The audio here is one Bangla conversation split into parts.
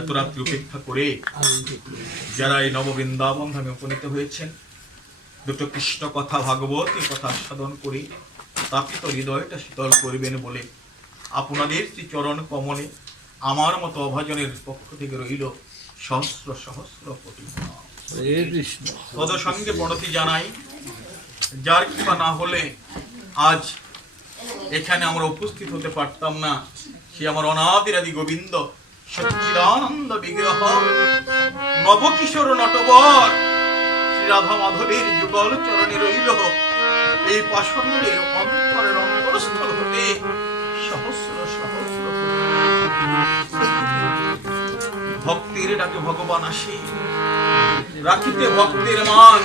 এত রাত্রি উপেক্ষা করে যারা এই নববৃন্দাবন ধামে উপনীত হয়েছেন, দুটো কৃষ্ণ কথা ভাগবতী কথা সাধন করে তাপিত হৃদয়টা শীতল করবেন বলে আপনাদের চরণ কমলে আমার মতো অভাজনের পক্ষ থেকে রইল সহস্র সহস্র কোটি তদ সঙ্গে প্রণতি জানাই। যার কৃপা না হলে আজ এখানে আমরা উপস্থিত হতে পারতাম না। সে আমার অনাদিরাদি গোবিন্দ সচ্চিদানন্দ বিগ্রহ নবকিশোর নটবর শ্রী রাধা মাধবের যুগল চরণে রইল এই পাষণ্ডের অন্তরের অন্তরস্থল হতে সহস্র সহস্র ভক্তির ডাকে ভগবান আসে, রাখিতে ভক্তের মান,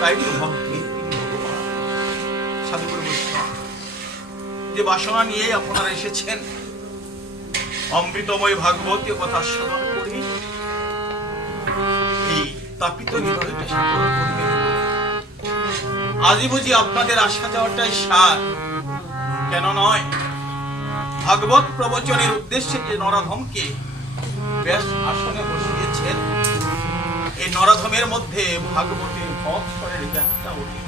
তাই ভক্তির ভগবান। সাধুগুরু বৈষ্ণব যে বাসনা নিয়ে আপনারা এসেছেন অমৃতময় ভাগবতী কথা শ্রবণ করি এই তাপিত হৃদয়টা শীতল করবেন। আজই বুঝি আপনাদের আসা যাওয়াটাই সার, কেন নয়? ভাগবত প্রবচনের উদ্দেশ্যে যে নরাধমকে ব্যাস আসনে বসিয়েছেন, এই নরাধমের মধ্যে ভাগবতের ভক্তের জ্ঞানটা ওঠে।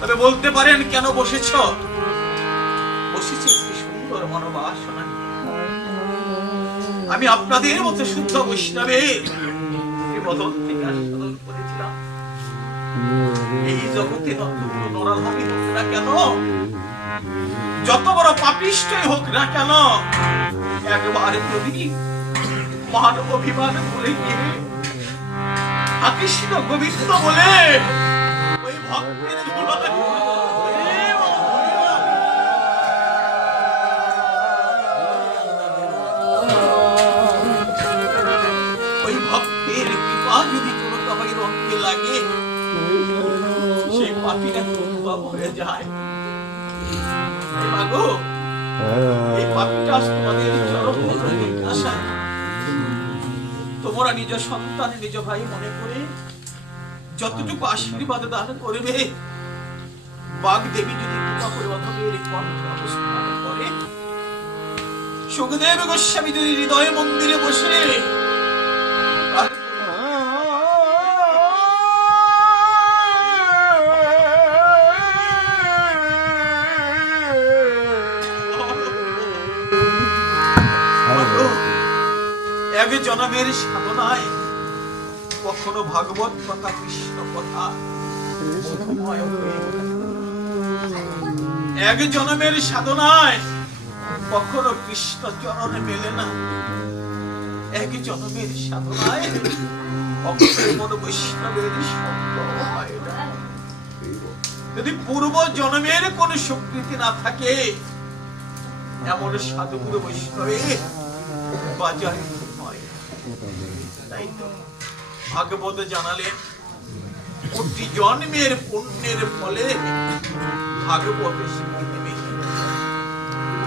তবে বলতে পারেন কেন বসেছ? বসেছে একটি সুন্দর মনোবাসনা নিয়ে। আমি আপনাদের মতো শুদ্ধ বৈষ্ণবের বদল থেকে আস্বাদন করেছিলাম। এই জগতে নরাধমই হোক না কেন, যত বড় পাপিষ্ঠই হোক না কেন, একবার যদি মান অভিমান করে গিয়ে আকৃষ্ট গোবিন্দ বলে ওই ভক্তের ওই ভক্তের কৃপা যদি কোনো তোমার রঙে লাগে, সেই পাপিটা অনুভব হয়ে যায়। এই পাপিটা তোমাদের আশা তোমরা নিজ সন্তান নিজ ভাই মনে করে যতটুকু আশীর্বাদ দান করবে, বাগদেবী যদি কৃপা করে অথবের কণ্ঠে অবস্থান করে, সুখদেব গোস্বামী যদি হৃদয় মন্দিরে বসে এক জনমের সাধনায় কখনো ভাগবত কথা কৃষ্ণ কথা এক জনমের সাধনায় কখনো কৃষ্ণ চরণে মেলে না। এক জনমের সাধনায় কখনো বৈষ্ণবের সঙ্গ হয় না। যদি পূর্ব জন্মের কোন স্বীকৃতি না থাকে, এমন সাধুগুরু বৈষ্ণবের বাজারে ভাগবত জানালেন কোটি জন্মের পুণ্যের ফলে ভাগবত স্বীকৃতি মেলে,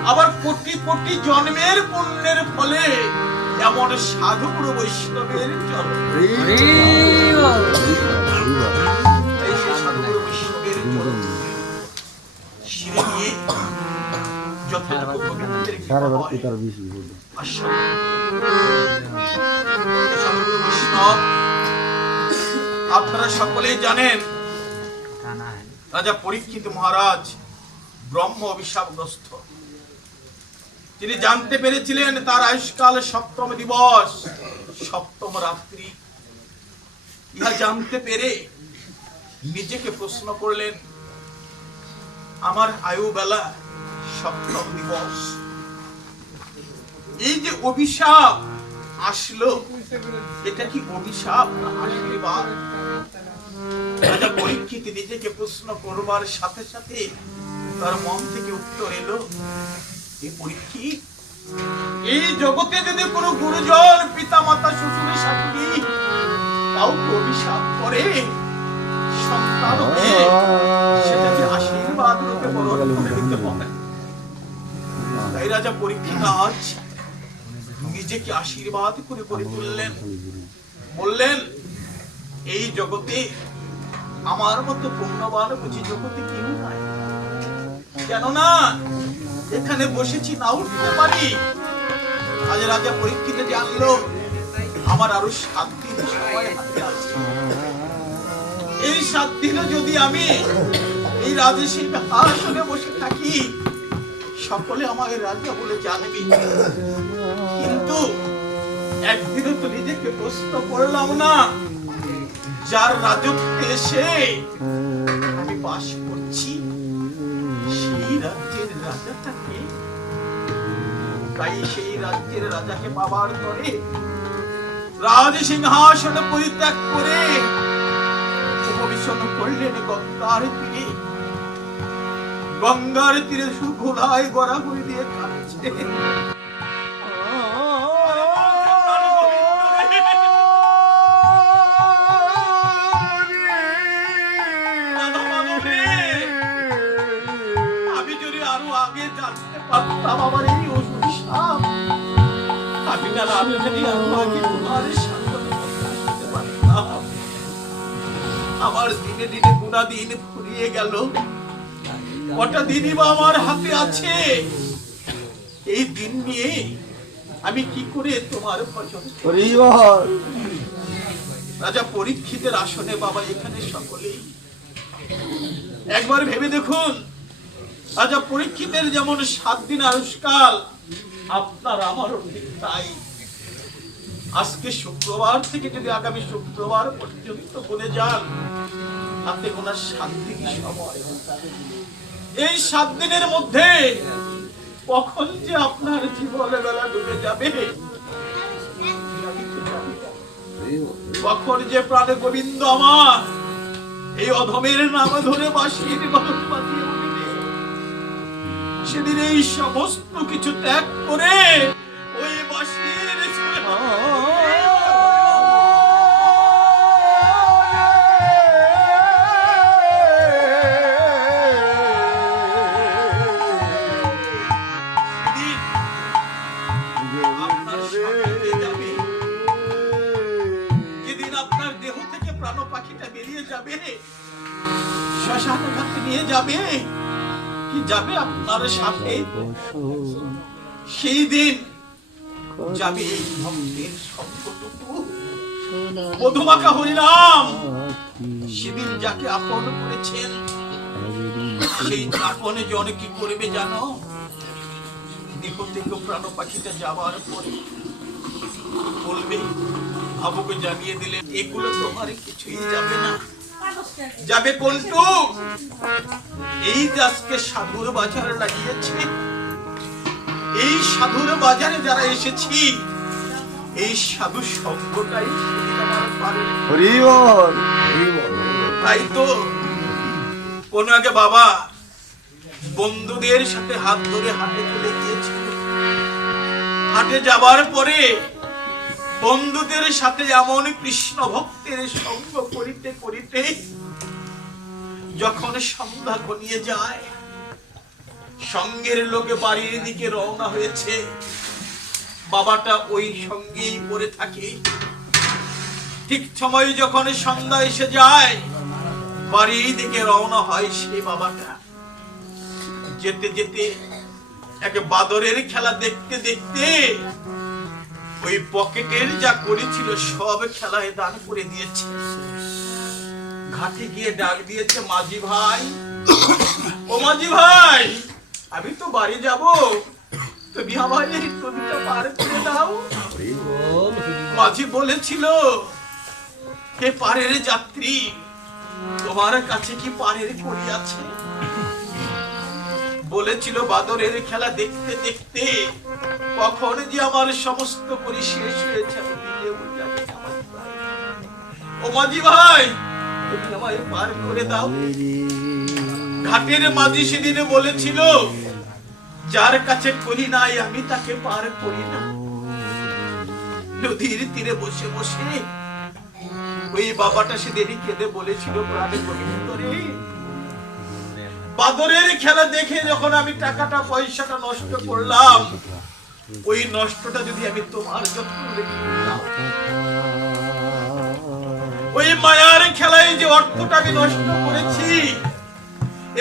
আবার কোটি কোটি জন্মের পুণ্যের ফলে এমন সাধুগুরু বৈষ্ণবের জন্ম। তাই সেই সাধুগুরু বৈষ্ণবের শিরে নিয়ে যতটুকু গোবিন্দের আপনারা সকলেই জানেন রাজা পরীক্ষিত মহারাজ ব্রহ্ম অভিশাপগ্রস্ত। তিনি জানতে পেরেছিলেন তার আয়ুষ্কাল সপ্তম দিবস সপ্তম রাত্রি। ইহা জানতে পেরে নিজেকে প্রশ্ন করলেন, আমার আয়ু বেলা সপ্তম দিবস, এই যে অভিশাপ আসলো, এটা কি অভিশাপ না আশীর্বাদ? রাজা পরীক্ষিত নিজেকে প্রশ্ন করবার সাথে সাথে তার মন থেকে উত্তর এলো, এই পরীক্ষিত, এই জগতে যদি কোনো গুরুজন পিতা মাতা শ্বশুর শাশুড়ি কাউকে অভিশাপ করে সন্তানকে, সেটাকে আশীর্বাদ রূপে বরণ করে নিতে পারে। তাই রাজা পরীক্ষিত আজ নিজেকে আশীর্বাদ করে করে তুললেন, বললেন, এই জগতে আমার মতো পুণ্যবান বুঝি জগতে কেউ নাই। কেননা এখানে বসেছি না উঠতে পারি, আজ রাজা পরীক্ষিত জানলো আমার আরো 7 দিন সময় হাতে আছে। এই 7 দিনে যদি আমি এই রাজসিংহাসনে বসে থাকি, সকলে আমাকে রাজা বলে জানবে। কিন্তু একদিনও তো নিজেকে প্রশ্ন করলাম না, যার রাজত্বে এসে আমি বাস করছি সেই রাজ্যের রাজাটাকে। তাই সেই রাজ্যের রাজাকে পাবার তরে রাজ সিংহাসন পরিত্যাগ করে উপবেশন করলেন গঙ্গার তীরে। গঙ্গার তীরে ঘোড়ায় গড়াগড়ি দিয়ে খাচ্ছে। আমি যদি আরো আগে জানতে পারতাম আমার এই অসুবিধা, আমি না আমি যদি আরো আগে তোমার সাথে আসতে পারতাম। আমার দিনে দিনে গোনা দিন ফুরিয়ে গেল। কটা দিনই বা আমার হাতে আছে। এই দিন নিয়ে আমি কি করে তোমার ভজন করি? রাজা পরীক্ষিতের আসনে বাবা এখানে সকলেই একবার ভেবে দেখুন, রাজা পরীক্ষিতের যেমন 7 দিন আয়ুষ্কাল, আপনার আমারও ঠিক তাই। আজকে শুক্রবার থেকে যদি আগামী শুক্রবার পর্যন্ত বলে যান, হাতে গোনা 7 দিনই সময়। এই 7 দিনের মধ্যে কখন যে আপনার জীবনে বেলা ডুবে যাবে, কখন যে প্রাণে গোবিন্দ আমার এই অধমের নাম ধরে বাঁশির বাঁধন বাজিয়ে উঠবে, সেদিন এই সমস্ত কিছু ত্যাগ করে ওই বাঁশির নিয়ে যাবে কি যাবে আপনার সাথে, সেই দিন যাবে এই ভক্তের সঙ্গটুকু। মধুমাখা হরিনাম সেদিন যাকে আপন করেছেন, সেই আপন জন কি করবে জানো? দেহ থেকে প্রাণ পাখিটা যাবার পরে বলবে, আবুকে জানিয়ে দিলেন এগুলো তোমার কিছুই যাবে না, যাবে কোনটু? এই আজকে সাধুর বাজার লাগিয়েছে, এই সাধুর বাজারে যারা এসেছি, এই সাধু সঙ্গটাই তাই তো কোন আগে বাবা বন্ধুদের সাথে হাত ধরে হাটে চলে গিয়েছিল। হাটে যাবার পরে বন্ধুদের সাথে এমন কৃষ্ণ ভক্তের সঙ্গ করিতে করিতে যখন সন্ধ্যা ঘনিয়ে যায়, সঙ্গের লোকে বাড়ির দিকে রওনা হয়েছে, বাবাটা ওই সঙ্গেই পড়ে থাকে। ঠিক সময় যখন সন্ধ্যা এসে যায়, বাড়ির দিকে রওনা হয় সেই বাবাটা। যেতে যেতে এক বাদরের খেলা দেখতে দেখতে ওই পকেটের যা করেছিল সব খেলায় দান করে দিয়েছে। ঘাটে গিয়ে ডাক দিয়েছে, মাঝি ভাই, ও মাঝি ভাই, আমি তো বাড়ি যাব, তুমি আমার এই নদীটা পার করে দাও। মাঝি বলেছিল, হে পারের যাত্রী, তোমার কাছে কি পারের কড়ি আছে? বলেছিল বাদরের খেলা দেখতে দেখতে কখন যে আমার সমস্ত করি শেষ হয়েছে আমি নিজেও জানি না। ও মাঝি ভাই, তুমি আমায় পার করে দাও। ঘাটের মাঝি সেদিন বলেছিল, যার কাছে করি নাই আমি তাকে পার করি না। নদীর তীরে বসে বসে ওই বাবাটা সেদিনই কেঁদে বলেছিল, প্রাণে গোবিন্দ রে, বাদরের খেলা দেখে যখন আমি টাকাটা পয়সাটা নষ্ট করলাম, ওই নষ্টটা যদি আমি তোমার যত্ন রেখে দিতাম, ওই মায়ার খেলায় যে অর্থটা আমি নষ্ট করেছি,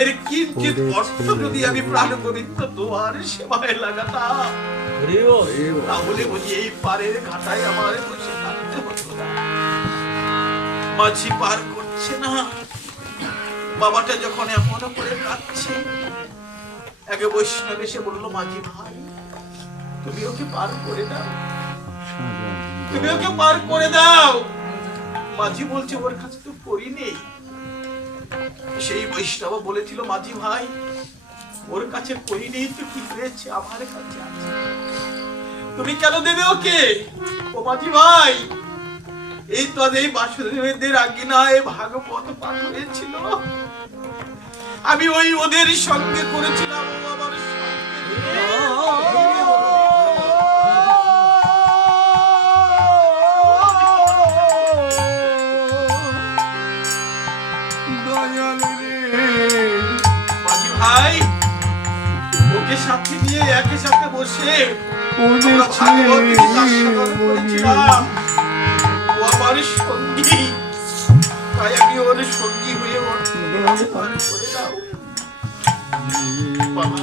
এর কিঞ্চিত অর্থ যদি আমি প্রাণ গোবিন্দ তোমার সেবায় লাগাতাম, তাহলে বলি এই পারের ঘাটায় আমার বসে থাকতে হতো না। মাঝি পার করছে না, বাবাটা যখন এমন করে কাঁদছে, আগে বৈষ্ণব এসে বললো, মাঝি ভাই তুমি ওকে পার করে দাও, তুমি ওকে পার করে দাও। মাঝি বলছে ওর কাছে তো করি নেই। সেই বৈষ্ণব বলেছিল, মাঝি ভাই ওর কাছে করি নেই তো কি হয়েছে, আমার কাছে আছে, তুমি কেন দেবে ওকে? ও মাঝি ভাই, এই তো এই বাসুদেবের আজ্ঞায় ভাগবত পাঠ হয়েছিল, আমি ওই ওদের সঙ্গে করেছিলাম, ও আমার মাঝি ভাই ওকে সাথে নিয়ে একই সাথে বসে আমরা ভাগবত আস্বাদন করেছিলাম, ও আমার সঙ্গী, তাই আমি ওর সঙ্গী হয়ে করে দাও। বাবা,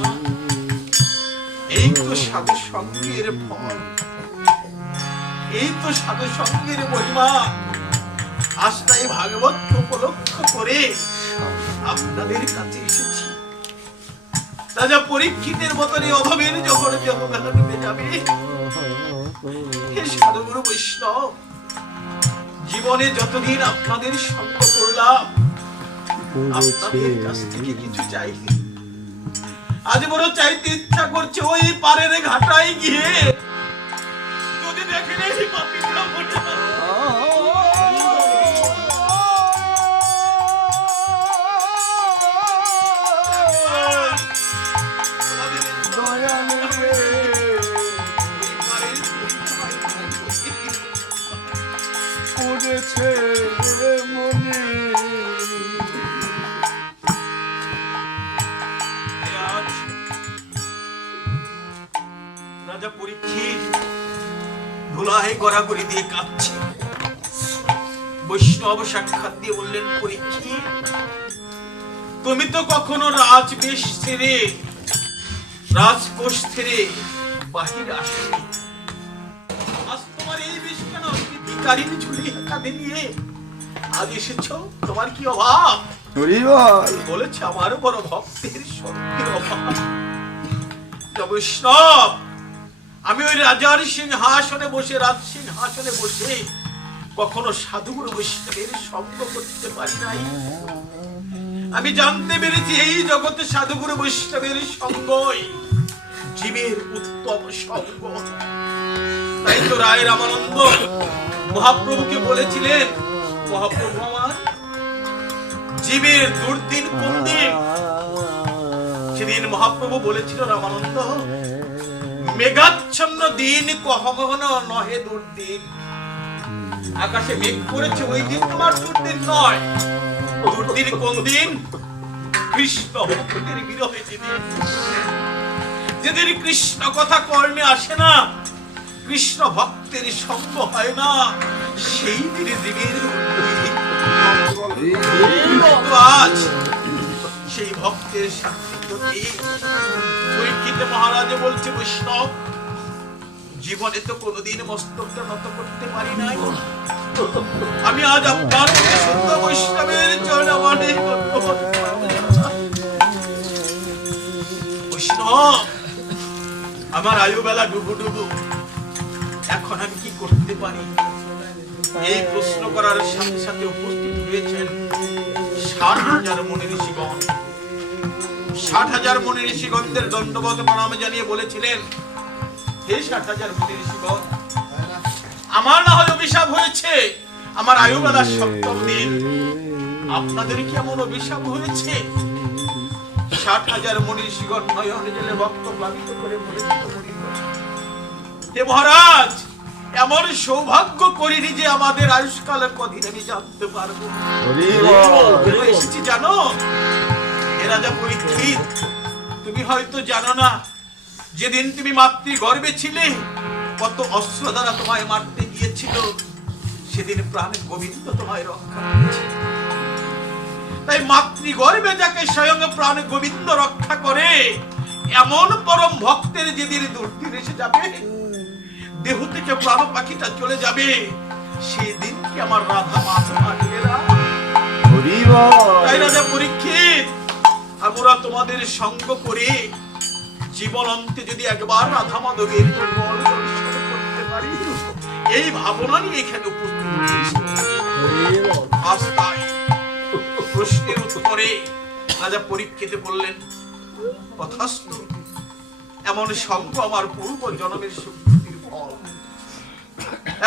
এই তো সাধু সঙ্গের ফল, এই তো সাধু সঙ্গের মহিমা। আজ তাই ভাগবত উপলক্ষ করে আপনাদের কাছে এসেছি। রাজা পরীক্ষিতের মতন অভাবের যখন জগবেলা ডুবে যাবে, হে সাধুগুরু বৈষ্ণব, জীবনে যতদিন আপনাদের সঙ্গ করলাম, আপনাদের কাছ থেকে কিছু চাইনি, আজ বড় চাইতে ইচ্ছা করছে ওই পারের ঘাটায় গিয়ে যদি দেখেন এই পাপীটা মরে পড়েছে মনে। রাজা পরীক্ষিত ধুলায় গড়াগড়ি দিয়ে কাঁদছে। বৈষ্ণব সাক্ষাৎ দিয়ে বললেন, পরীক্ষিত তুমি তো কখনো রাজবেশ ছেড়ে, রাজকোষ ছেড়ে বাহির আসনি, আজ তোমার এই বেশ কেন? ভিখারির ঝুলি কাঁধে নিয়ে আজ এসেছো, তোমার কি অভাব? বলেছে আমার বড় ভক্তের শক্তির অভাব। বৈষ্ণব, আমি ওই রাজার সিংহাসনে বসে, রাজ সিংহাসনে বসে কখনো সাধুগুরু বৈষ্ণবের সঙ্গ করতে পারি নাই। আমি জানতে পেরেছি এই জগতে সাধুগুরু বৈষ্ণবের সঙ্গই জীবের উত্তম সঙ্গ। তাই তো রায় রামানন্দ মহাপ্রভুকে বলেছিলেন, মহাপ্রভু আমার জীবের দুর্দিন কোন দিন? সেদিন মহাপ্রভু বলেছিল, রামানন্দ মেঘাচ্ছন্ন দিন কখনো নহে দুর্দিন। আকাশে মেঘ করেছে ওই দিন তোমার দুর্দিন নয়। দুর্দিন কোন দিন? কৃষ্ণ ভক্তের বিরহে যেদিন, যেদিন কৃষ্ণ কথা কর্ণে আসে না, কৃষ্ণ ভক্তের সঙ্গ হয় না, সেই দিনে জীবের আজ সেই ভক্তের সাক্ষী পরীক্ষিত মহারাজে বলছে, বৈষ্ণব জীবনে তো কোনোদিন মস্তকটা নত করতে পারি নাই, আমি আজ আপনার শুদ্ধ বৈষ্ণবের চরণে বৈষ্ণব, আমার আয়ু বেলা ডুবু ডুবু, এখন আমি কি করতে পারি? এই প্রশ্ন করার সাথে সাথে উপস্থিত হয়েছেন ৬০,০০০ মুনি ঋষিগণ। ৬০,০০০ মুনি ঋষিগণদের দণ্ডবত প্রণাম জানিয়ে বলেছিলেন, হে ৬০,০০০ মুনি ঋষিগণ, আমার না হয় অভিশাপ হয়েছে, আমার আয়ু বেলা ৭ম দিন, আপনাদের কি এমন অভিশাপ হয়েছে? ৬০,০০০ মুনি ঋষিগণ নয়ন জলে রক্ত প্লাবিত করে বলেছিল, হে মহারাজ, এমন সৌভাগ্য করিনি যে আমাদের আয়ুষ্কাল কদিন আমি জানতে পারবো। এসেছি জানো, হে রাজা পরীক্ষিত, তুমি হয়তো জানো না, যেদিন তুমি মাতৃ গর্ভে ছিলে কত অস্ত্র দ্বারা তোমায় মারতে গিয়েছিল, সেদিন প্রাণ গোবিন্দ তোমায় রক্ষা করেছে। তাই মাতৃ গর্ভে যাকে স্বয়ং প্রাণ গোবিন্দ রক্ষা করে, এমন পরম ভক্তের যেদিন দুর্দিন এসে যাবে, দেহ থেকে প্রাণ পাখিটা চলে যাবে, সেই দিন কি আমার রাধা মাধব আসবে না? তাই রাজা পরীক্ষিত, আমরা তোমাদের সঙ্গ করে জীবন অন্তে যদি একবার রাধা মাধবের যুগল দর্শন করতে পারি, এই ভাবনা নিয়ে এখানে উপস্থিত হয়েছি। আজ তাই প্রশ্নের উত্তরে রাজা পরীক্ষিতে বললেন, তথাস্তু, এমন সঙ্গ আমার পূর্ব জন্মের সুকৃতির ফল।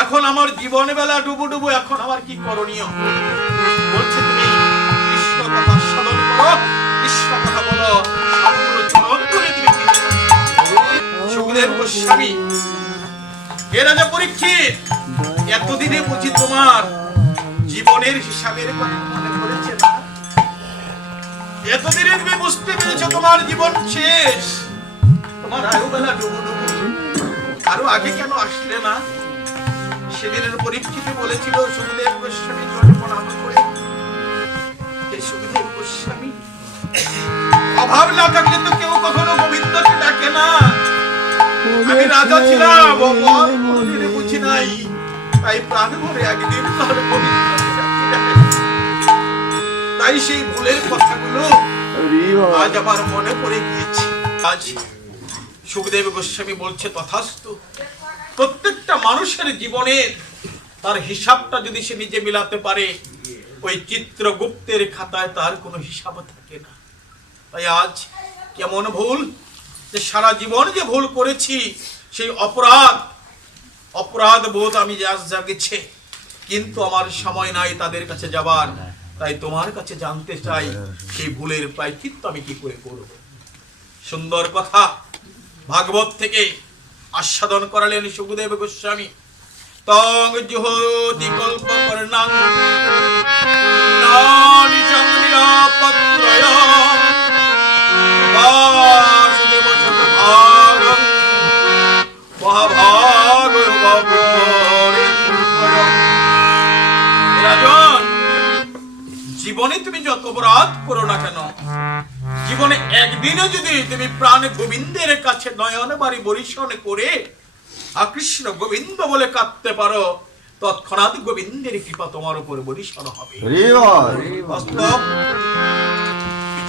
এখন আমার জীবন বেলা ডুবো ডুবো, এখন আমার কি করণীয়? বলছে, তুমি কৃষ্ণ কথা সাধন করো, কৃষ্ণ কথা বলো, সম্পূর্ণ চরণ ধরে তুমি সুখদেব গোস্বামী, হে রাজা পরীক্ষিত, এতদিনে বুঝি তোমার জীবনের হিসাবের কথা মনে পড়েছে না? এতদিনে তুমি বুঝতে পেরেছো তোমার জীবন শেষ, তোমার আয়ু বেলা ডুবো ডুবো, আরো আগে কেন আসলে না? সেদিনের পরীক্ষিতে বলেছিল সুখদেব গোস্বামী জলে প্রণাম করে, হে সুখদেব গোস্বামী, অভাব না থাকলে তো কেউ কখনো গোবিন্দকে ডাকে না। আমি রাজা ছিলাম, অভাব কোনদিন বুঝি নাই, তাই প্রাণ ভরে একদিন তার গোবিন্দকে ডাকি। তাই সেই ভুলের কথাগুলো আজ আমার মনে পড়ে গিয়েছে। আজ সুখদেব গোস্বামী বলছে, তথাস্তু, প্রত্যেকটা মানুষের জীবনের তার হিসাবটা যদি সে নিজে মিলাতে পারে, ওই চিত্রগুপ্তের খাতায় তার কোনো হিসাব থাকে না। তাই আজ কেমন ভুল, যে সারা জীবন যে ভুল করেছি, সেই অপরাধ বোধ আমি আজ জাগেছে, কিন্তু আমার সময় নাই তাদের কাছে যাবার। তাই তোমার কাছে জানতে চাই, সেই ভুলের প্রায়শ্চিত্ত আমি কি করে করব? সুন্দর কথা ভাগবত থেকে আস্বাদন করালেন সুখদেব গোস্বামী। তং জুহোতি কল্প কর্ণাং নানি সংনিরাপত্রয় বাসুদেব সভাগং মহাভাগ রাজন, জীবনে তুমি যত অপরাধ করো না কেন, জীবনে একদিনও যদি তুমি প্রাণ গোবিন্দের কাছে নয়ন বাড়ি বরিশন করে কৃষ্ণ গোবিন্দ বলে কাঁদতে পারো, তৎক্ষণাৎ গোবিন্দের কৃপা তোমার উপর বরিশন হবে। বাস্তব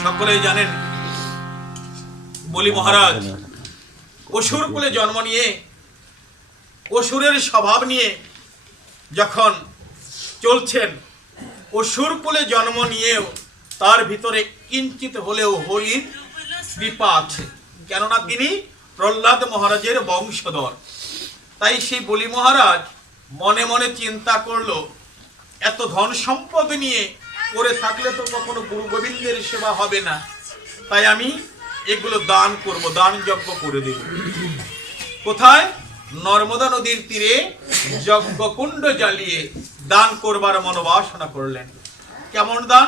সকলেই জানেন, বলি মহারাজ অসুর কুলে জন্ম নিয়ে, অসুরের স্বভাব নিয়ে যখন চলছেন, অসুর কুলে জন্ম নিয়েও তার ভিতরে কিঞ্চিত হলেও হরির কৃপা আছে, কেননা তিনি প্রহ্লাদ মহারাজের বংশধর। তাই সেই বলি মহারাজ মনে মনে চিন্তা করলো, এত ধন সম্পদ নিয়ে করে থাকলে তো কখনো গুরু গোবিন্দের সেবা হবে না, তাই আমি এগুলো দান করব, দান যজ্ঞ করে দেব। কোথায়? নর্মদা নদীর তীরে যজ্ঞকুণ্ড জ্বালিয়ে দান করবার মনোবাসনা করলেন। কেমন দান?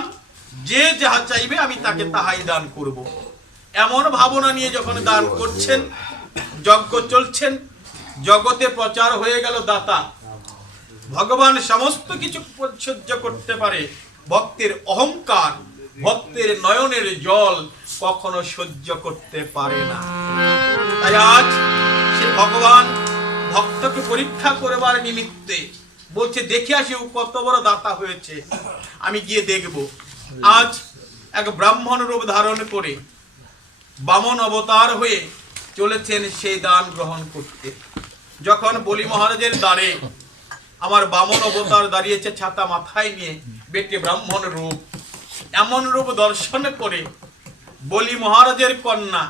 যে যাহা চাইবে আমি তাকে তাহাই দান করব, এমন ভাবনা নিয়ে যখন দান করছেন, যজ্ঞ চলছেন, জগতে প্রচার হয়ে গেল দাতা। ভগবান সমস্ত কিছু সহ্য করতে পারে, ভক্তের অহংকার, ভক্তের নয়নের জল কখনো সহ্য করতে পারে না। তাই আজ সে ভগবান ভক্তকে পরীক্ষা করবার নিমিত্তে বলছে, দেখে আসি ও কত বড় দাতা হয়েছে, আমি গিয়ে দেখব। আজ এক ব্রাহ্মণ রূপ ধারণ করে বামন অবতার হয়ে চলেছেন সেই দান গ্রহণ করতে। যখন বলি মহারাজের দ্বারে আমার বামন অবতার দাঁড়িয়েছে ছাতা মাথায় নিয়ে, বেটে ব্রাহ্মণ রূপ, এমন রূপ দর্শন করে বলি মহারাজের কন্যা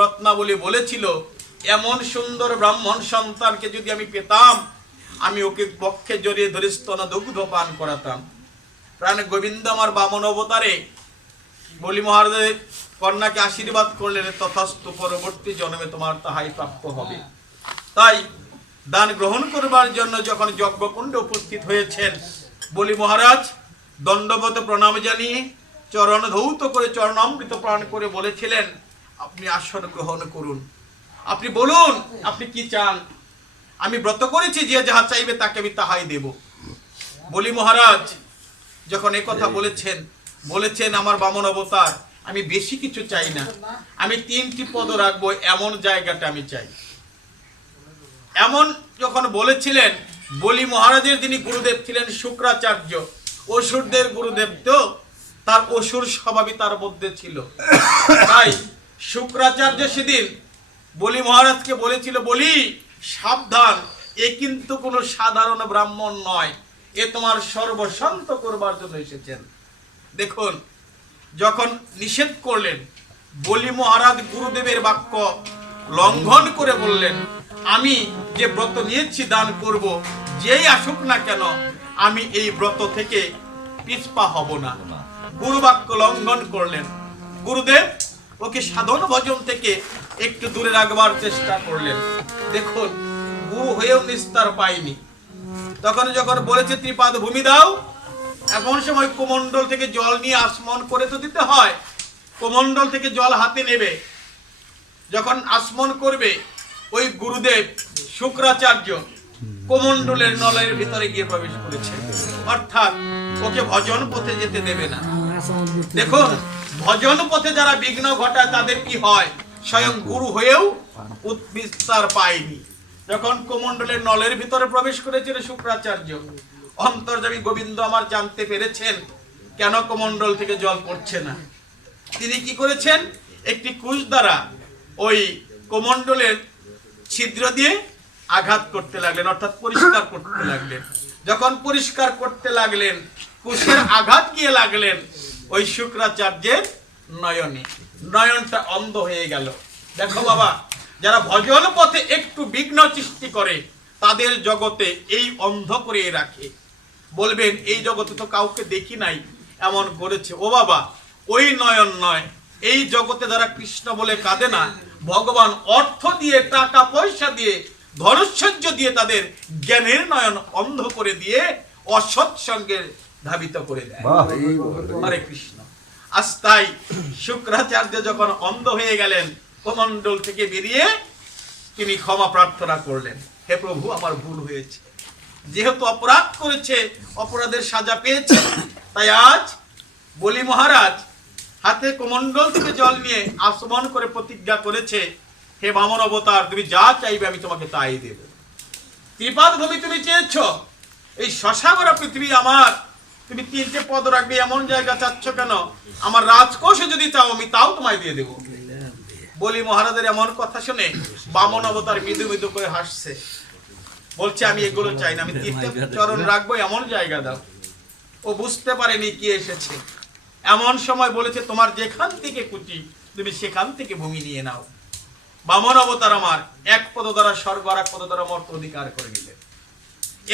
রত্নাবলী বলেছিল, এমন সুন্দর ব্রাহ্মণ সন্তানকে যদি আমি পেতাম, আমি ওকে পক্ষে জড়িয়ে ধরে স্তন দুগ্ধ পান করাতাম। প্রাণ গোবিন্দ আমার বামন অবতারে বলি মহারাজের কন্যাকে আশীর্বাদ করলেন, তথাস্তু, পরবর্তী জন্মে তোমার তাহাই প্রাপ্য হবে। তাই দান গ্রহণ করবার জন্য যখন যজ্ঞকুণ্ডে উপস্থিত হয়েছেন, বলি মহারাজ দণ্ডবত প্রণাম জানিয়ে চরণ ধৌত করে চরণামৃত প্রাণ করে বলেছিলেন, আপনি আসন গ্রহণ করুন, আপনি বলুন আপনি কি চান, আমি ব্রত করেছি যে যাহা চাইবে তাকে আমি তাহাই দেব। বলি মহারাজ যখন এই কথা বলেছেন আমার বামন অবতার আমি বেশি কিছু চাই না, আমি 3টি পদ রাখবো এমন জায়গাটা আমি চাই। এমন যখন বলেছিলেন, বলি মহারাজের যিনি গুরুদেব ছিলেন শুক্রাচার্য, অসুরদের গুরুদেব, তো তার অসুর স্বভাবই তার মধ্যে ছিল। তাই শুক্রাচার্য সেদিন বলি মহারাজকে বলেছিল, বলি সাবধান, এ কিন্তু কোনো সাধারণ ব্রাহ্মণ নয়, এ তোমার সর্বশান্ত করবার জন্য এসেছেন। দেখুন, যখন নিষেধ করলেন, বলি মহারাজ গুরুদেবের বাক্য লঙ্ঘন করে বললেন, আমি যে ব্রত নিয়েছি দান করব, যেই আসুক না কেন আমি এই ব্রত থেকে পিছপা হব না। গুরু বাক্য লঙ্ঘন করলেন। গুরুদেব ওকে সাধন ভজন থেকে একটু দূরে রাখবার চেষ্টা করলেন। দেখুন, গুরু হয়েও নিস্তার পায়নি। তখন যখন বলেছে ত্রিপাদ ভূমি দাও, এমন সময় কোমণ্ডল থেকে জল নিয়ে আসমন করে তো দিতে হয়। কোমণ্ডল থেকে জল হাতে নেবে, যখন আসমন করবে, ওই গুরুদেব শুক্রাচার্য কোমণ্ডলের নলের ভিতরে গিয়ে প্রবেশ করেছে, অর্থাৎ ওকে ভজন পথে যেতে দেবে না। দেখুন, ভজন পথে যারা বিঘ্ন ঘটায় তাদের কি হয়, স্বয়ং গুরু হয়েও বিস্তার পায়নি। যখন কোমণ্ডলের নলের ভিতরে প্রবেশ করেছিল শুক্রাচার্য, অন্তর্যামী গোবিন্দ আমার জানতে পেরেছেন কেন কোমণ্ডল থেকে জল পড়ছে না। তিনি কি করেছেন, একটি কুশ দ্বারা ওই কোমণ্ডলের ছিদ্র দিয়ে আঘাত করতে লাগলেন, অর্থাৎ পরিষ্কার করতে লাগলেন। যখন পরিষ্কার করতে লাগলেন, কুশের আঘাত গিয়ে লাগলেন ওই শুক্রাচার্যের নয়নে, নয়নটা অন্ধ হয়ে গেল। দেখো বাবা, যারা ভজন পথে একটু বিঘ্ন সৃষ্টি করে তাদের জগতে এই অন্ধ করে রাখে। বলবেন এই জগতে তো কাউকে দেখি নাই এমন করেছে। ও বাবা, ওই নয়ন নয়, এই জগতে যারা কৃষ্ণ বলে কাঁদে না, ভগবান অর্থ দিয়ে, টাকা পয়সা দিয়ে, ধনৈশ্বর্য দিয়ে তাদের জ্ঞানের নয়ন অন্ধ করে দিয়ে অসৎসঙ্গে ধাবিত করে দেয়। হরে কৃষ্ণ। আজ তাই শুক্রাচার্য যখন অন্ধ হয়ে গেলেন, কোমণ্ডল থেকে বেরিয়ে তিনি ক্ষমা প্রার্থনা করলেন, হে প্রভু আমার ভুল হয়েছে, যেহেতু অপরাধ করেছে অপরাধের সাজা পেয়েছে, তাই আজ বলি মহারাজ হাতে কোমণ্ডল থেকে জল নিয়ে আসমন করে প্রতিজ্ঞা করেছে, হে বামন অবতার, তুমি যা চাইবে আমি তোমাকে তাই দেব। ত্রিপাদ ভূমি তুমি চেয়েছ, এই শশাবরা পৃথিবী আমার, তুমি 3টে পদ রাখবে এমন জায়গা চাচ্ছ কেন? আমার রাজকোষে যদি চাও আমি তাও তোমায় দিয়ে দেব। বলি মহারাজের এমন কথা শুনে বামন অবতার মৃদু মৃদু করে হাসছে, বলছে আমি এগুলো চাই না, আমি 3টে চরণ রাখবো এমন জায়গা দাও। ও বুঝতে পারেনি কি এসেছে। এমন সময় বলেছে, তোমার যেখান থেকে কুচি তুমি সেখান থেকে ভূমি নিয়ে নাও। বামন অবতার আমার এক পদ দ্বারা স্বর্গ আর এক পদ দ্বারা মর্ত অধিকার করে নিলেন।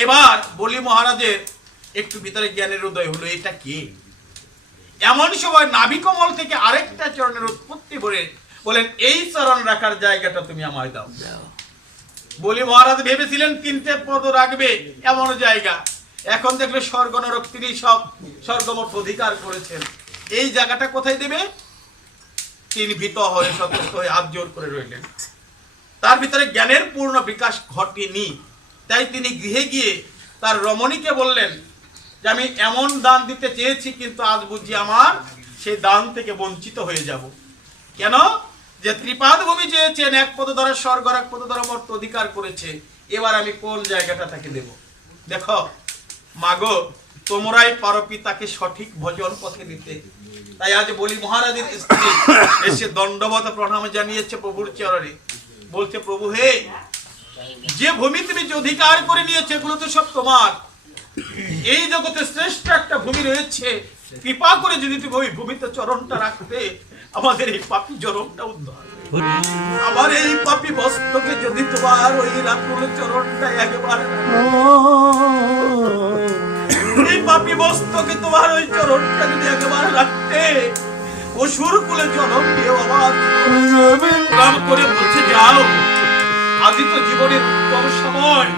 এবার বলি মহারাজের একটু ভিতরে জ্ঞানের উদয় হলো, এটা কি? এমন সময় নাভিকমল থেকে আরেকটা চরণের উৎপত্তি বলেন, এই চরণ রাখার জায়গাটা তুমি আমায় দাও। বলি মহারাজ ভেবেছিলেন 3টে পদ রাখবে এমন জায়গা, এখন দেখলে স্বর্গ নরক তিনি সব স্বর্গমঠ অধিকার করেছেন, এই জায়গাটা কোথায় দেবে? তিনি ভীত হয়ে সতর্ক হয়ে হাত জোর করে রইলেন। তার ভিতরে জ্ঞানের পূর্ণ বিকাশ ঘটেনি। তাই তিনি গৃহে গিয়ে তার রমণীকে বললেন যে আমি এমন দান দিতে চেয়েছি, কিন্তু আজ বুঝি আমার সেই দান থেকে বঞ্চিত হয়ে যাব। কেন? যে ত্রিপাদ ভূমি চেয়েছেন, এক পদ দ্বারা স্বর্গ আর এক পদ দ্বারা মর্ত অধিকার করেছে, এবার আমি কোন জায়গাটা তাকে দেব? দেখো মাগো, তোমরাই পারো পিতাকে সঠিক ভজন পথে নিতে। তাই আজ বলি মহারাজের স্ত্রী এসে দণ্ডবত প্রণাম জানিয়েছে প্রভুর চরণে, বলছে, প্রভু হে, যে ভূমি তুমি যে অধিকার করে নিয়েছে এগুলো তো সব তোমার। এই জগতে শ্রেষ্ঠ একটা ভূমি রয়েছে, কৃপা করে যদি তুমি ওই ভূমিতে চরণটা রাখতে, আমাদের এই পাপী জনমটা উদ্ধার। আমার এই পাপী বস্ত্রকে যদি তোমার ওই রাতুল চরণটা একবার, এই পাপী বস্ত্রকে তোমার ওই চরণটা যদি একবার রাখতে, অসুর কুলে জন্ম দিয়ে আবার নাম করে বলছে, যাও, আদি তো জীবনের উত্তম সময়,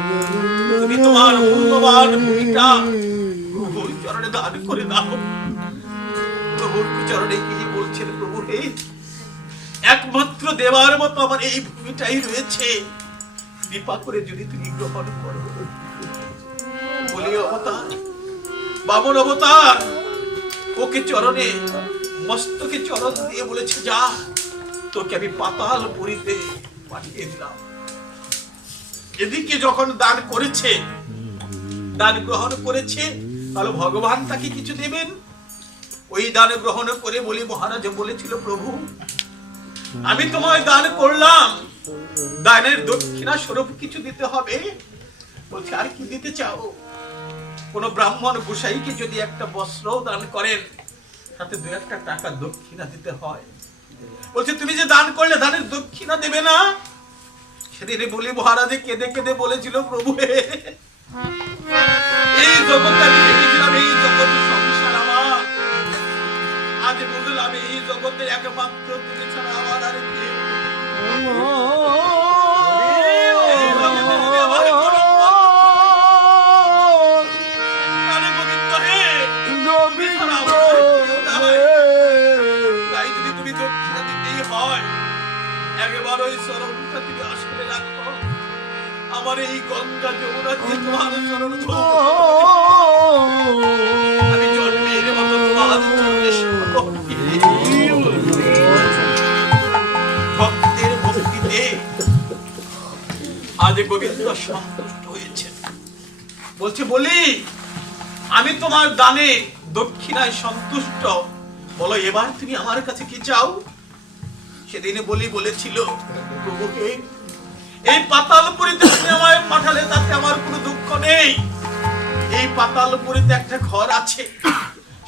তুমি তোমার মূল্যবান ভূমিটা প্রভুর চরণে দান করে দাও। প্রভুর চরণে কি বলছেন, প্রভু হে, একমাত্র দেবার মতো আমার এই ভূমিটাই রয়েছে, কৃপা করে যদি তুমি গ্রহণ করো। বলি অবতার, বামন অবতার, ওকে চরণে মস্তকে চরণ দিয়ে বলেছে, যা, তোকে আমি পাতাল পুরীতে পাঠিয়ে দিলাম। এদিকে যখন দান করেছে, দান গ্রহণ করেছে, তাহলে ভগবান তাকে কিছু দেবেন। ওই দান গ্রহণ করে বলি মহারাজ বলেছিল, প্রভু আমি তোমায় দান করলাম, দানের দক্ষিণা স্বরূপ কিছু দিতে হবে। বলছে, আর কি দিতে চাও? কোন ব্রাহ্মণ গোসাইকে যদি একটা বস্ত্র দান করেন, তাতে 2-1 টাকা দক্ষিণা দিতে হয়। বলছে, তুমি যে দান করলে দানের দক্ষিণা দেবে না? সেদিনে বলি মহারাজে কেঁদে কেঁদে বলেছিল, প্রভু এই জগতে আমি ভেবেছিলাম এই জগৎ সংসার আমার, আজ বুঝলাম এই জগতের একমাত্র তুমি ছাড়া আমার আর কেউ আমার এই গঙ্গা যমুনাতে তোমার চরণ আমি জন্মের মতো তোমার ভক্তের ভক্তিতে আজ গোবিন্দ সন্তুষ্ট হয়েছে। বলছে, বলি আমি তোমার দানে দক্ষিণায় সন্তুষ্ট, বলো এবার তুমি আমার কাছে কি চাও? সেদিনে বলি বলেছিল, প্রভুকে এই পাতালপুরীতে তুমি আমায় পাঠালে তাতে আমার কোনো দুঃখ নেই। এই পাতালপুরীতে একটা ঘর আছে,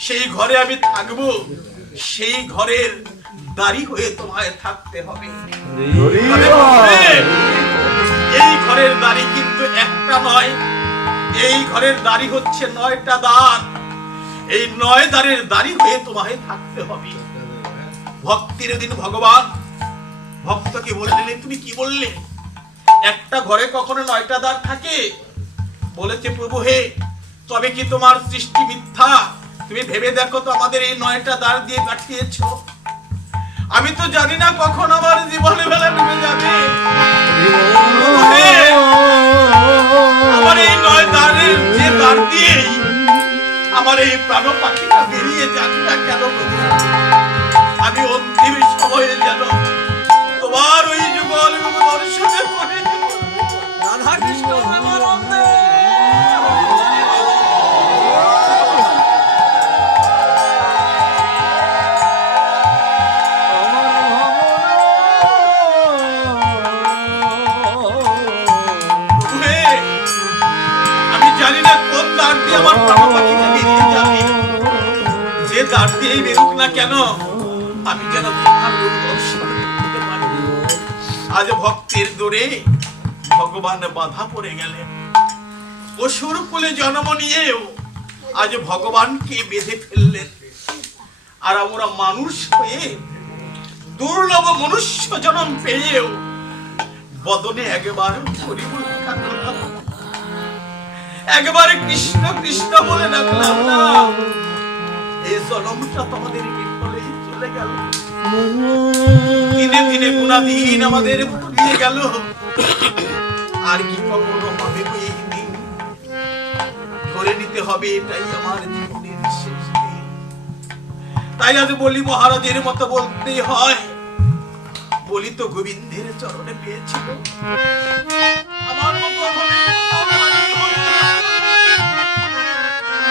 সেই ঘরে আমি থাকবো, সেই ঘরের দাঁড়ি হয়ে তোমায় থাকতে হবে। এই ঘরের দাঁড়ি কিন্তু একটা নয়, এই ঘরের দাঁড়ি হচ্ছে 9টা দ্বার। এই 9 দ্বারের দাঁড়ি হয়ে তোমায় থাকতে হবে। ভক্তির দিন ভগবান ভক্তকে বলে দিলেন, তুমি কি বললে? একটা ঘরে কখনো 9টা দ্বার থাকে? বলেছে, প্রভু হে, তবে কি তোমার সৃষ্টি মিথ্যা? তুমি ভেবে দেখো তো, আমাদের এই 9টা দ্বার দিয়ে কাটিয়েছ। আমি তো জানি না কখন আমার জীবনে বেলা ডুবে যাবে। আমার এই 9 দ্বারের যে দ্বার দিয়েই আমার এই প্রাণ পাখিটা বেরিয়ে যাক না কেন প্রভু, আমি অন্তিম সময়ে যেন তোমার ওই যুগল দর্শনে করে রাধা কৃষ্ণ প্রেমানন্দে। আমি জানি না কোন দ্বার দিয়ে আমার প্রাণ পাখিটা বেরিয়ে যাবে, যে দ্বার দিয়েই বেরুক না কেন আমি যেন তোমার রূপ দর্শন করতে পারি। আজ ভক্তির দূরে ভগবান বাধা পড়ে গেলেন। অসুর কুলে জন্ম নিয়েও আজ ভগবানকে বেঁধে ফেললেন। আর আমরা মানুষ হয়ে দুর্লভ মনুষ্য জন্ম পেয়েও বদনে একবার একবারে কৃষ্ণ কৃষ্ণ বলে ডাকলাম না। এই জন্মটা তোমাদের বিফলেই চলে গেল। দিনে দিনে গুণাধীন আমাদের ফুরিয়ে গেল। আর কি কখনো হবে এই দিন? ধরে নিতে হবে এটাই আমার জীবনের শেষ দিন। তাই আজ বলি মহারাজের মতো বলতেই হয়, বলি তো গোবিন্দের চরণে পেয়েছিল। আমার মতো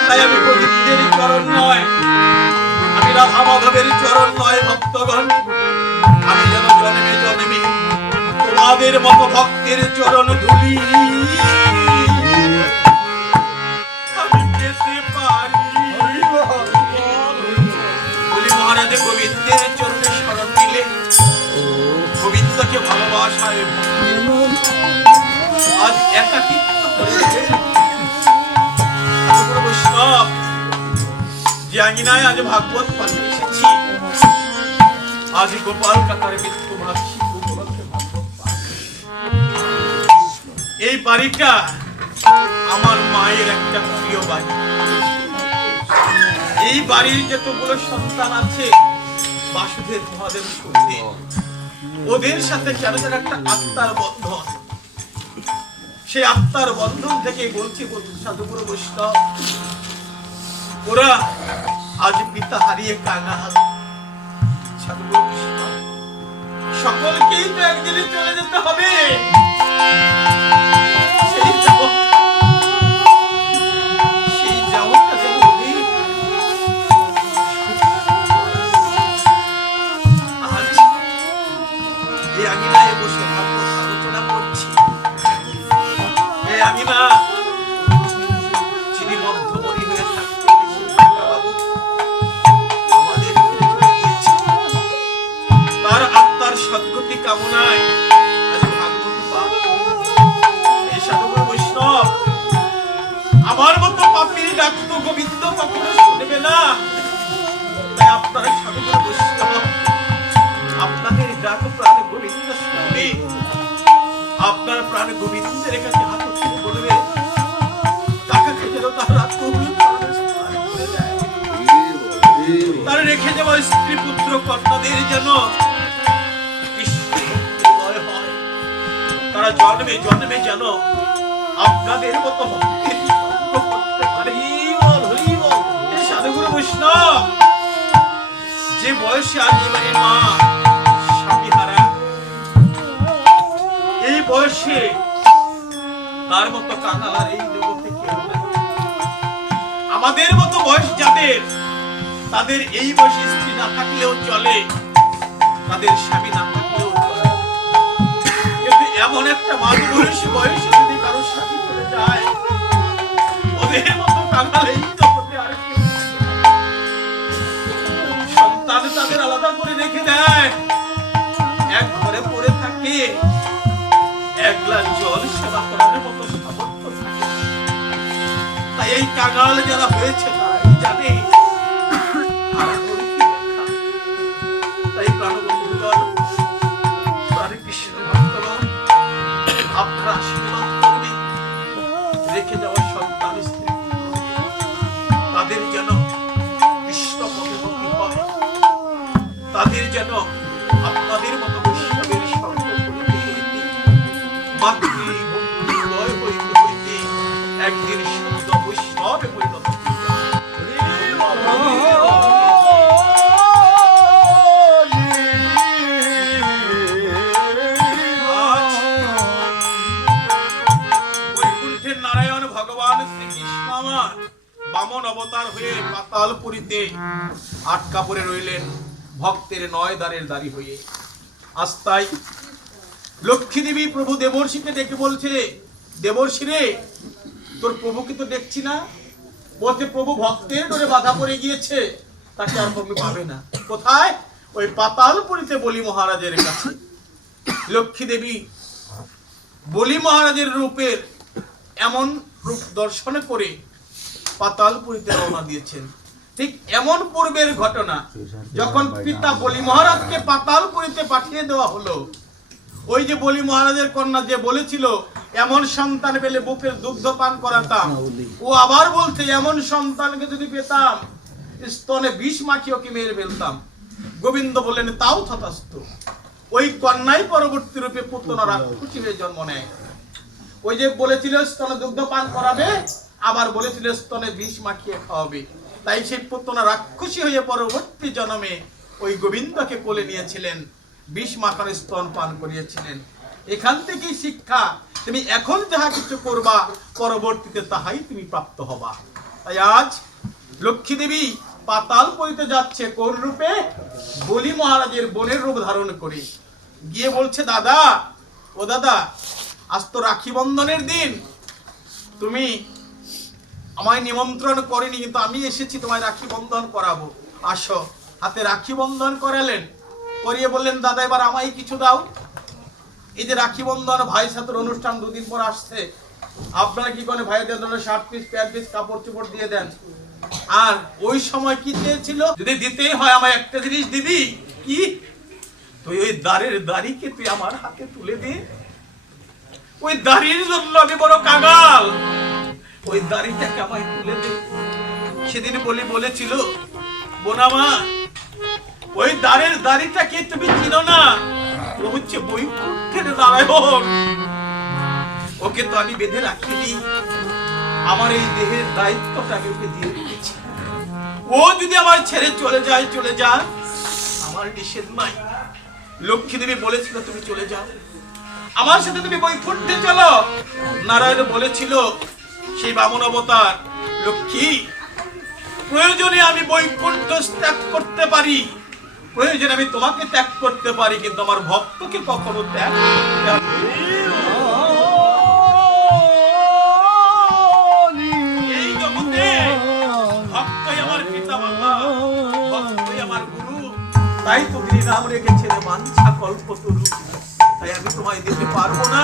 তাই আমি গোবিন্দের চরণ নয়, আমি রাধা মাধবের চরণ নয় ভক্তগণ, আমি যেন জন্মে জন্মে তোমাদের মতো ভক্তের চরণ ধুলি আমি পেতে পারি। বলি মহারাজে গোবিন্দের চরণে শরণ দিলে গোবিন্দকে ভালোবাসায় আজ একাকিত্ব করে বৈষ্ণব যে আঙিনায় আজ ভাগবত পাঠে এসেছি, আজ গোপাল কাকার মৃত্যু ভাবছি। এই বাড়িটা আমার মায়ের একটা প্রিয় বাড়ি। এই বাড়ির যতগুলো সন্তান আছে, বাসুদেব মহাদেব সুখদেব, ওদের সাথে কেন যেন একটা আত্মার বন্ধন। সেই আত্মার বন্ধন থেকে বলছি সাধুগুরু বৈষ্ণব, ওরা আজ পিতা হারিয়ে কাঙাল, সাধুগুরু কৃষ্ণ, সকলকেই তো একদিনে চলে যেতে হবে। সেই যাওয়াটা যেন আজ এই আঙিনায় বসে ভাগবত আলোচনা করছি। এই আঙিনা যিনি মধ্যমণি হয়ে থাকতেন সেই কাকাবাবু আমাদের ছেড়ে চলে গিয়েছে। তার আত্মার সদ্গতি কামনায় আজ ভাগবত পাঠ। এই সাধুগুরু বৈষ্ণব আমার মতো পাপীর ডাক তো গোবিন্দ কখনো শুনবে না। তাই আপনারা সাধুগুরু বৈষ্ণব আপনাদের ডাক প্রাণ গোবিন্দ শুনবে। আপনার প্রাণ গোবিন্দের কাছে হাত উঠিয়ে বলবে, কাকাকে যেন তার তার রেখে যাওয়া স্ত্রী পুত্র কন্যাদের যেন কৃষ্ণময় হয়। তারা জন্মে জন্মে যেন আপনাদের মতো ভক্তির সঙ্গ করতে পারে। এই সাধুগুরু বৈষ্ণব যে বয়সে আজ এবারে মা স্বামী হারা, এই বয়সে তার মতো কাঙাল আর এই জগতে কেউ নাই। আমাদের মতো বয়স যাদের, তাদের এই বয়সে স্ত্রী না থাকলেও চলে, তাদের স্বামী না থাকলেও চলে। কিন্তু এমন একটা মাঝবয়সী বয়সে যদি কারো স্বামী চলে যায়, ওদের মতো কাঙাল এই জগতে আর কেউ নাই। সন্তান তাদের আলাদা করে রেখে দেয়, এক ঘরে পড়ে থাকে, এক গ্লাস জল সেবা করার মতো সামর্থ্য থাকে। তাই এই কাঙাল যারা হয়েছে তারাই জানে তাই প্রাণবন্ধুগণ, প্রাণে কৃষ্ণ ভক্তগণ, আপনারা আশীর্বাদ করবেন রেখে যাওয়া সন্তান স্ত্রী তাদের যেন কৃষ্ণ পদমুখী হয়, তাদের যেন আপনাদের মতো বৈষ্ণবের সঙ্গ করিতে করিতে মাতৃভক্তিলয় হইতে হইতে একদিন শুদ্ধ বৈষ্ণবে পরিণত বামন অবতার হয়ে পাতালপুরীতে আটকা পড়ে রইলেন ভক্তের নয় দ্বারের দাঁড়ি হয়ে। আস্তাই লক্ষ্মী দেবী প্রভু দেবর্ষিকে ডেকে বলছে, দেবর্ষি রে, তোর প্রভুকে তো দেখছি না। বলতে প্রভু ভক্তের ডোরে বাধা পড়ে গিয়েছে, তাকে আর প্রভু পাবে না। কোথায়? ওই পাতালপুরীতে বলি মহারাজের কাছে। লক্ষ্মী দেবী বলি মহারাজের রূপের এমন রূপ দর্শন করে পাতালপুরীতে রওনা দিয়েছেন। ঠিক এমন পূর্বের ঘটনা, যখন পিতা বলি মহারাজকে পাতালপুরীতে পাঠিয়ে দেওয়া হলো, ওই যে বলি মহারাজের কন্যা যে বলেছিল এমন সন্তান পেলে বুকের দুগ্ধ পান করাতাম, ও আবার বলছে এমন সন্তানকে যদি পেতাম স্তনে বিষ মাখিয়ে ওকে মেরে ফেলতাম। গোবিন্দ বললেন তাও তথাস্তু। ওই কন্যাই পরবর্তী রূপে পুতনা রাক্ষসী হয়ে জন্ম নেয়। ওই যে বলেছিল স্তনে দুগ্ধ পান করাবে, আবার বলেছিল স্তনে বিষ মাখিয়ে খাওয়াবে। তাই সেই পুতনা রাক্ষসী হয়ে পরবর্তী জন্মে ওই গোবিন্দকে কোলে নিয়েছিলেন, বিষ মাখানো স্তন পান করিয়েছিলেন। এখান থেকেই শিক্ষা, তুমি এখন যাহা কিছু করবা পরবর্তীতে তাহাই তুমি প্রাপ্ত হবা। তাই আজ লক্ষ্মী দেবী পাতালপুরীতে যাচ্ছে কোন রূপে? বলি মহারাজের বোনের রূপ ধারণ করে। গিয়ে বলছে, দাদা ও দাদা, আজ তো রাখি বন্ধনের দিন, তুমি আমায় নিমন্ত্রণ করেনি, কিন্তু আমি এসেছি তোমায় রাখি বন্ধন করাবো, আসো। হাতে রাখি বন্ধন করালেন, করিয়ে বললেন দাদা এবার আমায় কিছু দাও। এই যে রাখি বন্ধন ভাই সাথের অনুষ্ঠান দুদিন পর আসছে, আপনারা কি করেন? ভাইদের জন্য শার্ট পিস প্যান্ট পিস কাপড় চোপড় দিয়ে দেন। আর ওই সময় কি চেয়েছিল? যদি দিতেই হয় আমায় একটা জিনিস দিবি। কি? তুই ওই দাঁড়ের দাড়িকে তুই আমার হাতে তুলে দে। ওই দাড়ির জন্য আমি বড় কাঙাল, ওই দাড়িটাকে আমায় তুলে দে। সেদিন বলেছিল বোনামা, ওই দাঁড়ের দাড়িটাকে তুমি চিনো না, ও হচ্ছে বৈকুণ্ঠের নারায়ণ। ওকে তো আমি বেঁধে রাখিনি, আমার এই দেহের দায়িত্বটা আমি ওকে দিয়ে রেখেছি। ও যদি আমার ছেড়ে চলে যায়, চলে যান, আমার আমার নিষেধ নাই। লক্ষ্মী দেবী বলেছিল তুমি চলে যাও, আমার সাথে তুমি বৈকুণ্ঠে চলো। নারায়ণ বলেছিল সেই বামন অবতার, লক্ষ্মী প্রয়োজনে আমি বৈকুণ্ঠ ত্যাগ করতে পারি, প্রয়োজনে আমি তোমাকে ত্যাগ করতে পারি, কিন্তু আমার ভক্তকে কখনো ত্যাগ করতে হবে না। এই জগতে ভক্তই আমার পিতা মাতা, ভক্তই আমার গুরু। তাই তো তিনি নাম রেখেছেন বাঞ্ছা কল্পতরু। তাই আমি তোমায় দিতে পারবো না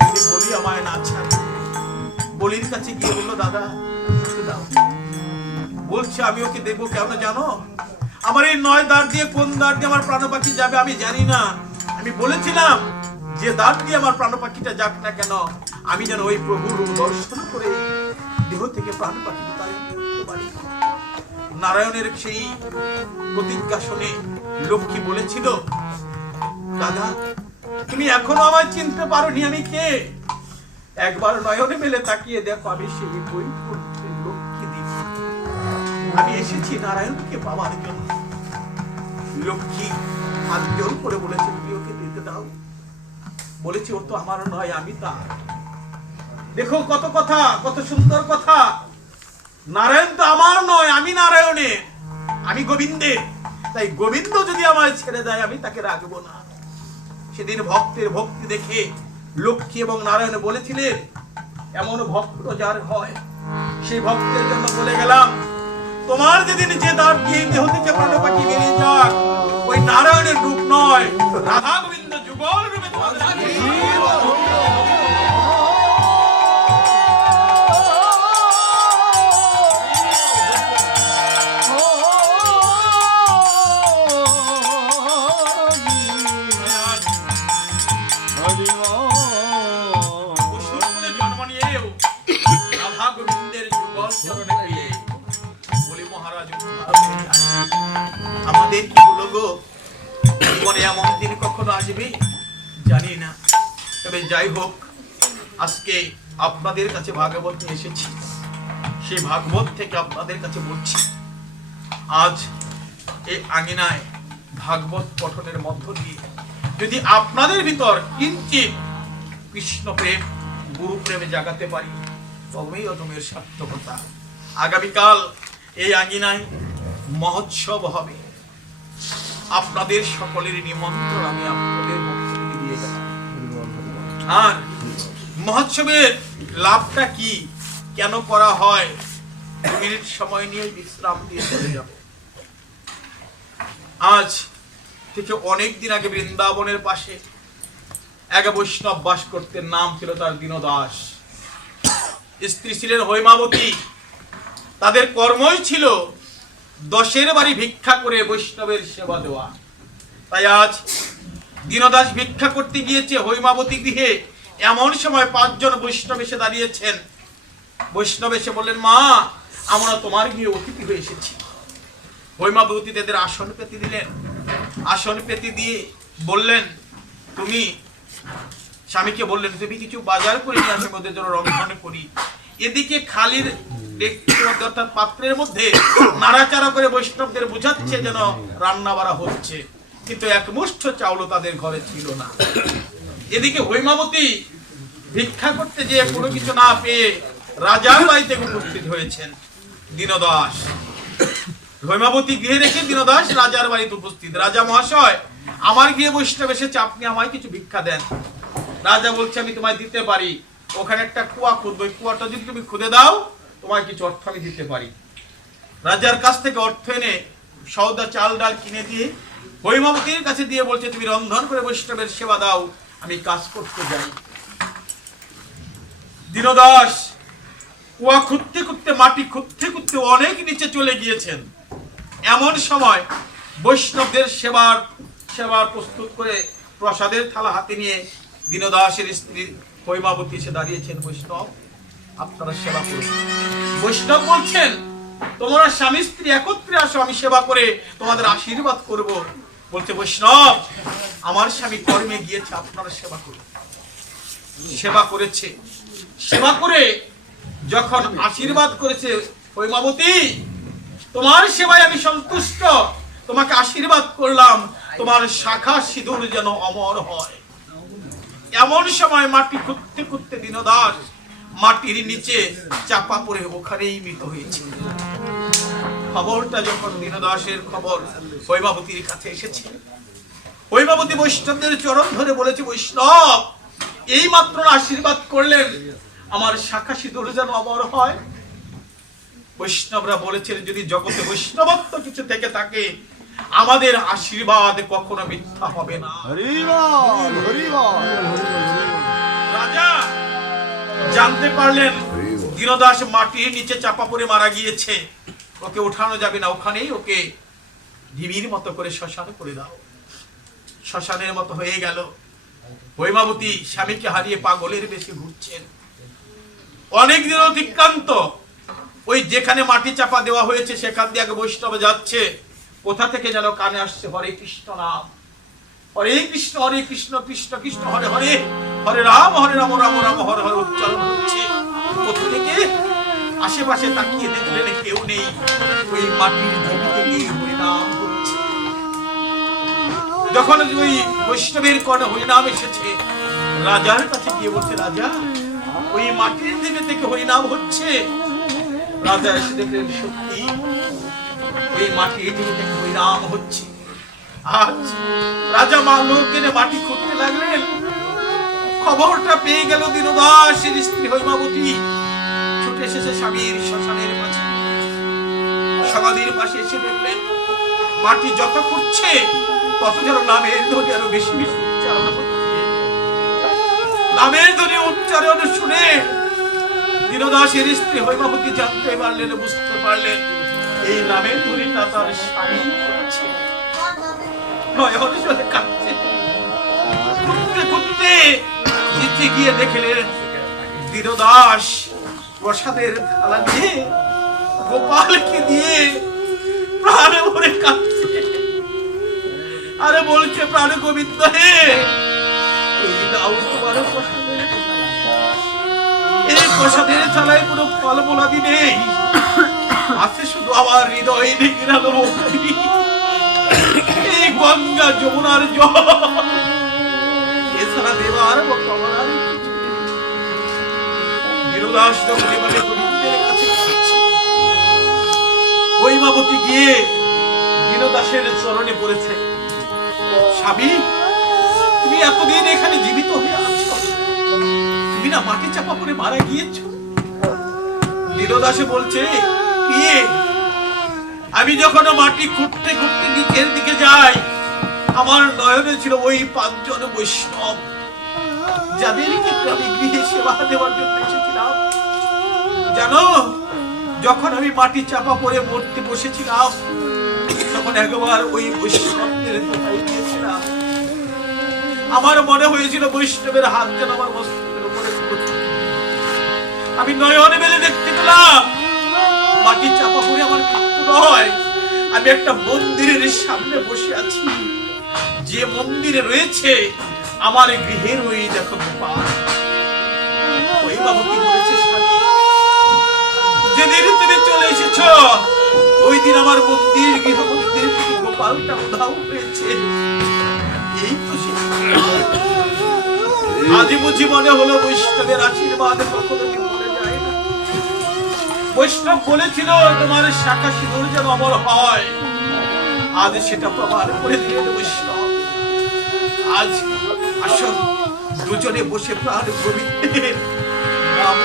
যদি বলি আমায় না ছাড়ে। বলির কাছে গিয়ে বললো, দাদা দাও। বলছে আমি ওকে দেবো কেন জানো? আমার এই 9 দ্বার দিয়ে কোন দ্বার দিয়ে আমার প্রাণ পাখি যাবে আমি জানি না। আমি বলেছিলাম যে দ্বার দিয়ে আমার প্রাণ পাখিটা যাক না কেন, আমি যেন ওই প্রভুর দর্শন করে দেহ থেকে প্রাণ পাখি বিতাড়ন করতে পারি। নারায়ণের সেই প্রতিজ্ঞা শুনে লক্ষ্মী বলেছিল, দাদা তুমি এখনো আমায় চিনতে পারোনি আমি কে? একবার নয়নে মেলে তাকিয়ে দেখো, আমি সেই বৈকুণ্ঠের লক্ষ্মী দেবী। আমি এসেছি নারায়ণকে পাওয়ার জন্য। লক্ষ্মী হাত জোর করে বলেছে, তুমি ওকে দিতে দাও। বলেছে ও তো আমার নয়, আমি তার। দেখো কত কথা, কত সুন্দর কথা। নারায়ণ তো আমার নয়, আমি নারায়ণের, আমি গোবিন্দের। তাই গোবিন্দ যদি আমায় ছেড়ে দেয় আমি তাকে রাখবো না। সেদিন ভক্তের ভক্তি দেখে লক্ষ্মী এবং নারায়ণ বলেছিলেন, এমন ভক্ত যার হয় সেই ভক্তের জন্য বলে গেলাম, তোমার যেদিন যে দ্বার দিয়ে দেহ থেকে প্রাণ পাখি বেরিয়ে যাক, ওই নারায়ণের রূপ নয়, রাধা গোবিন্দ যুগল রূপে তোমাদের জন্ম নিয়েও রাধা গোবিন্দের যুগল চরণে গিয়ে বলি মহারাজ আমাদের কি হলো গো? জীবনে এমন দিন কখনো আসবে জানি না। তবে যাই হোক, আজকে আপনাদের কাছে ভাগবত নিয়ে এসেছি। সেই ভাগবত থেকে আপনাদের কাছে বলছি, আজ এই আঙিনায় ভাগবত পঠনের মধ্য দিয়ে যদি আপনাদের ভিতর কিঞ্চিত কৃষ্ণ প্রেম, গুরু প্রেমে জাগাতে পারি, তবেই অদমের সার্থকতা। আগামীকাল এই আঙিনায় মহোৎসব হবে। আপনাদের সকলের নিমন্ত্রণ আমি আপনাদের পক্ষ থেকে দিয়ে যাব। আর মহোৎসবের লাভটা কি, কেন করা হয়, 2 মিনিট সময় নিয়ে বিশ্রাম দিয়ে চলে যাব। আজ থেকে অনেক দিন আগে বৃন্দাবনের পাশে এক বৈষ্ণব বাস করতেন, নাম ছিল তার দীনদাস। স্ত্রী ছিলেন হৈমাবতী। তাদের কর্মই ছিল 10 বাড়ি ভিক্ষা করে বৈষ্ণবের সেবা দেওয়া। তাই আজ দীনদাস ভিক্ষা করতে গিয়েছে হৈমাবতী গৃহে। এমন সময় 5 জন বৈষ্ণব এসে দাঁড়িয়েছেন। বৈষ্ণব এসে বললেন, মা আমরা তোমার গৃহে অতিথি হয়ে এসেছি। হৈমাবতী তাদের আসন পেতে দিলেন। আসন পেতে দিয়ে বললেন, তুমি স্বামীকে বললেন, তুমি কিছু বাজার করে নিয়ে আসো, ওদের জন্য রন্ধন করি। এদিকে খালির অর্থাৎ পাত্রের মধ্যে নাড়াচাড়া করে বৈষ্ণবদের বুঝাচ্ছে যেন রান্না বাড়া হচ্ছে, কিন্তু এক মুষ্ঠ চাউলও তাদের ঘরে ছিল না। এদিকে হৈমাবতী ভিক্ষা করতে যে কোনো কিছু না পেয়ে রাজার বাড়িতে উপস্থিত হয়েছেন দীনদাস। হৈমাবতী গৃহে রেখে দীনদাস রাজার বাড়িতে উপস্থিত। রাজা মহাশয়, আমার গৃহে বৈষ্ণব এসেছে, আপনি আমায় কিছু ভিক্ষা দেন। রাজা বলছে, আমি তোমায় দিতে পারি। ওখানে একটা কুয়া খুঁড়বো, ওই কুয়াটা যদি তুমি খুঁড়ে দাও তোমায় কিছু অর্থ আমি দিতে পারি। রাজার কাছ থেকে অর্থ এনে সওদা চাল ডাল কিনে দিয়ে হৈমাবতীর কাছে দিয়ে বলছে, তুমি রন্ধন করে বৈষ্ণবের সেবা দাও, আমি কাজ করতে যাই। দীনদাস কুয়া খুঁড়তে খুঁড়তে, মাটি খুঁড়তে খুঁড়তে অনেক নিচে চলে গিয়েছেন। এমন সময় বৈষ্ণবদের সেবার প্রস্তুত করে প্রসাদের থালা হাতে নিয়ে দীনদাসের স্ত্রী হৈমাবতী এসে দাঁড়িয়েছেন। বৈষ্ণব আপনারা সেবা করুন। বৈষ্ণব বলছেন, তোমরা স্বামী স্ত্রী একত্রে আসো, আমি সেবা করে তোমাদের আশীর্বাদ করব। বলছে বৈষ্ণব, আমার স্বামী কর্মে গিয়েছে, আপনারা সেবা করুন। সেবা করেছে। সেবা করে যখন আশীর্বাদ করেছে, হৈমাবতী তোমার সেবায় আমি সন্তুষ্ট, তোমাকে আশীর্বাদ করলাম তোমার শাখা সিঁদুর যেন অমর হয়। এমন সময় মাটি খুঁড়তে খুঁড়তে দীনদাস মাটির নিচে চাপা পড়ে ওখানেই মৃত হয়েছে। খবরটা যখন দীনদাসের খবর হৈমাবতীর কাছে এসেছে, হৈমাবতী বৈষ্ণবদের চরণ ধরে বলেছে, বৈষ্ণব এই মাত্র আশীর্বাদ করলেন আমার শাখা সিঁদুর যেন অমর হয়। বৈষ্ণবরা বলেছেন, যদি জগতে বৈষ্ণবত্ব কিছু থেকে থাকে আমাদের আশীর্বাদ কখনো মিথ্যা হবে না। রাজা জানতে পারলেন দীনদাস মাটির নিচে চাপা পড়ে মারা গিয়েছে, ওকে উঠানো যাবে না, ওখানেই ওকে ঢিবির মতো করে শ্মশান করে দাও। শ্মশানের মতো হয়ে গেল। হৈমাবতী স্বামীকে হারিয়ে পাগলের বেশি ঘুরছেন। অনেকদিন অতিক্রান্ত, ওই যেখানে মাটি চাপা দেওয়া হয়েছে সেখান দিয়ে আগে বৈষ্ণব যাচ্ছে, কোথা থেকে যেন কানে আসছে হরে কৃষ্ণ নাম, হরে কৃষ্ণ কৃষ্ণ কৃষ্ণ হরে হরে, হরে রাম রাম রাম হরে হরে উচ্চারণ হচ্ছে। কোথা থেকে? আশেপাশে তাকিয়ে দেখলেন কেউ নেই, ওই মাটির ঢিবি থেকে হরিনাম হচ্ছে। যখন ওই বৈষ্ণবের কর্ণে হরিনাম এসেছে, রাজার কাছে গিয়ে বলছে, রাজা ওই মাটির ঢিবি থেকে হরিনাম হচ্ছে। রাজা এসে দেখলেন সত্যি ওই মাটির ঢিবি থেকে হরিনাম হচ্ছে। আজ রাজা মা লোকের মাটি খুঁড়তে লাগলেন। খবরটা পেয়ে গেল দীনদাসের স্ত্রী হৈমাবতী, ছুটে এসেছে স্বামীর শ্মশানের কাছে। সমাধির পাশে এসে দেখলেন মাটি যত খুঁড়ছে তত যেন নামের ধ্বনি আরো বেশি বেশি উচ্চারণ হচ্ছে। নামের ধ্বনি উচ্চারণ শুনে দীনদাসের স্ত্রী হৈমাবতী জানতে পারলেন, বুঝতে পারলেন এই নামের ধ্বনিটা তার স্বামী করছে। নয়ন জলে কাঁদছে। খুঁড়তে খুঁড়তে নিচে গিয়ে দেখলেন দীনদাস প্রসাদের থালা দিয়ে গোপালকে দিয়ে প্রাণে ভরে কাঁদছে। আরে বলছে, প্রাণ গোবিন্দ হে, এই দাও তোমার প্রসাদের থালা। এই প্রসাদের থালায় কোনো ফল মোলাদি নেই, আছে শুধু আমার হৃদয় নিগড়ানো ভক্তি। এই গঙ্গা যমুনার জল, এছাড়া দেবার মতো আমার আর কিছু নেই। দীনদাস যখন এবারে গোবিন্দের কাছে গেছে, হৈমাবতী গিয়ে দীনদাসের চরণে পড়েছে, স্বামী তুমি এতদিন এখানে জীবিত হয়ে আছো, তুমি না মাটি চাপা পড়ে মারা গিয়েছ। দীনদাসে বলছে, কে? আমি যখন মাটি খুঁড়তে খুঁড়তে নিচের দিকে যাই, আমার নয়নে ছিল ওই পাঁচজন বৈষ্ণব যাদেরকে আমি গৃহে সেবা দেওয়ার জন্য এসেছিলাম। জানো, যখন আমি মাটি চাপা পড়ে মরতে বসেছিলাম তখন একবার ওই বৈষ্ণবদের দোহাই দিয়েছিলাম। আমার মনে হয়েছিল বৈষ্ণবের হাত যেন আমার মস্তকের উপরে পড়ছে। আমি নয়নে মেলে দেখতে পেলাম মাটি চাপা পড়ে আমার মৃত্যু নয়, আমি একটা মন্দিরের সামনে বসে আছি। যে মন্দিরে রয়েছে আমার গৃহের ওই দেখো গোপাল। ওই বাবু কি বলেছে, স্বামী যেদিন তুমি চলে এসেছো ওই দিন আমার মন্দির গৃহ মন্দির থেকে গোপালটা উধাও হয়েছে। এই তো সে আদি বুঝি মনে হলো বৈষ্ণবের আশীর্বাদ কখনো ভুলে যায় না। বৈষ্ণব বলেছিল তোমার শাখা সিঁদুর যেন অমর হয়, আজ সেটা প্রমাণ করে দিলেন বৈষ্ণব। আজ আসো দুজনে বসে প্রাণ গোবিন্দের নাম।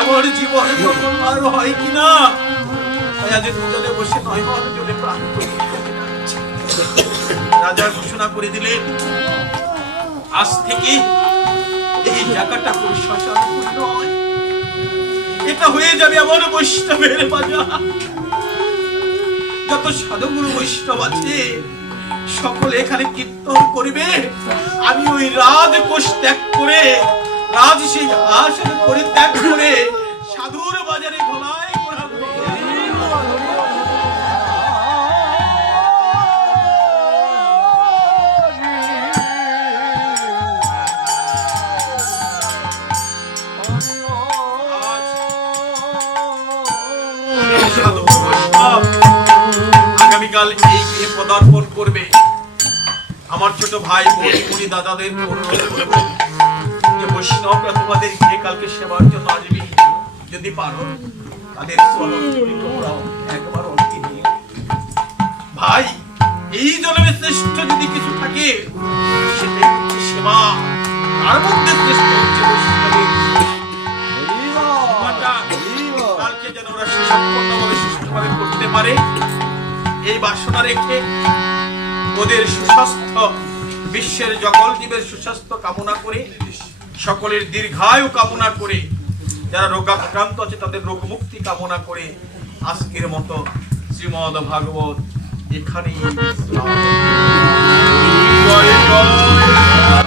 এমন জীবন যখন আর হয় কিনা, আজ দুজনে বসে নয়ন জলে প্রাণ গোবিন্দের ডাকছে। রাজা ঘোষণা করে দিলেন, আজ থেকে এই জায়গাটা কোন শ্মশান নয়, এটা হয়ে যাবে আমার বৈষ্ণবের বাজার। যত সাধুগুরু বৈষ্ণব আছে সকলে এখানে কীর্তন করবে। আমি ওই রাজকোষ ত্যাগ করে, রাজ সেই আসন পরিত্যাগ করে সাধুর বাজারে ঘোড়ায় ঘোরাবো। সাধু বৈষ্ণব কাল এই গৃহে পদার্পণ করবে, আমার ছোট ভাই মুনি দাদাদের অনুরোধ করবো যে বৈষ্ণবরা তোমাদের গৃহে কালকে সেবার জন্য আসবে, যদি পারো তাদের একবার অর্থী নিয়ে ভাই, এই জন্মে শ্রেষ্ঠ যদি কিছু থাকে সেটাই হচ্ছে সেবা। তার মধ্যে শ্রেষ্ঠ হচ্ছে বৈষ্ণবের সেবাটা। কালকে যেন ওরা সুসম্পন্নভাবে সুষ্ঠুভাবে করতে পারে, এই বাসনা রেখে ওদের সুস্বাস্থ্য, বিশ্বের সকল জীবের সুস্বাস্থ্য কামনা করে, সকলের দীর্ঘায়ু কামনা করে, যারা রোগাক্রান্ত আছে তাদের রোগ মুক্তি কামনা করে আজকের মতো শ্রীমদ্ ভাগবত এখানেই। জয় জয়